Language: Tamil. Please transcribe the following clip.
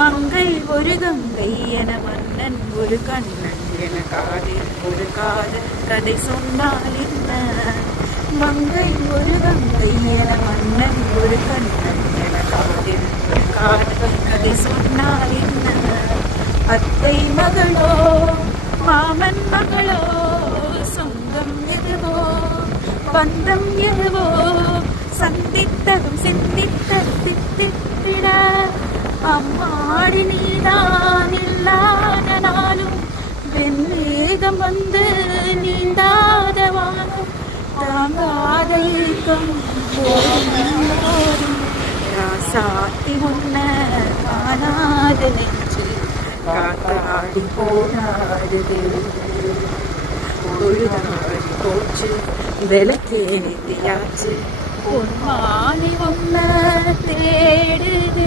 மங்கை ஒரு கங்கை என மன்னன் ஒரு கண்ணன் என காதில் ஒரு காதல் கதை சொன்னால் என்ன? மங்கை ஒரு கங்கை என மன்னன் ஒரு கண்ணன் என காதில் ஒரு காதல் கதை சொன்னால் என்ன? அத்தை மகளோ மாமன் மகளோ சொந்தம் எதுவோ பந்தம் எதுவோ சந்தித்ததும் சிந்தித்ததும் தித்தித்திட அம்மாடி நீதான் இல்லாத நாளும் வெண்மேகம் வந்து நீந்தாத வானம் தாங்காத ஏக்கம் போதும் ராசாத்தி முன்ன காணாத நெஞ்சு காத்தாடி போனாடுது பொழுதாடி போச்சு விளக்கேத்தியாச்சு பொன்மானி ஒன்ன தேடுது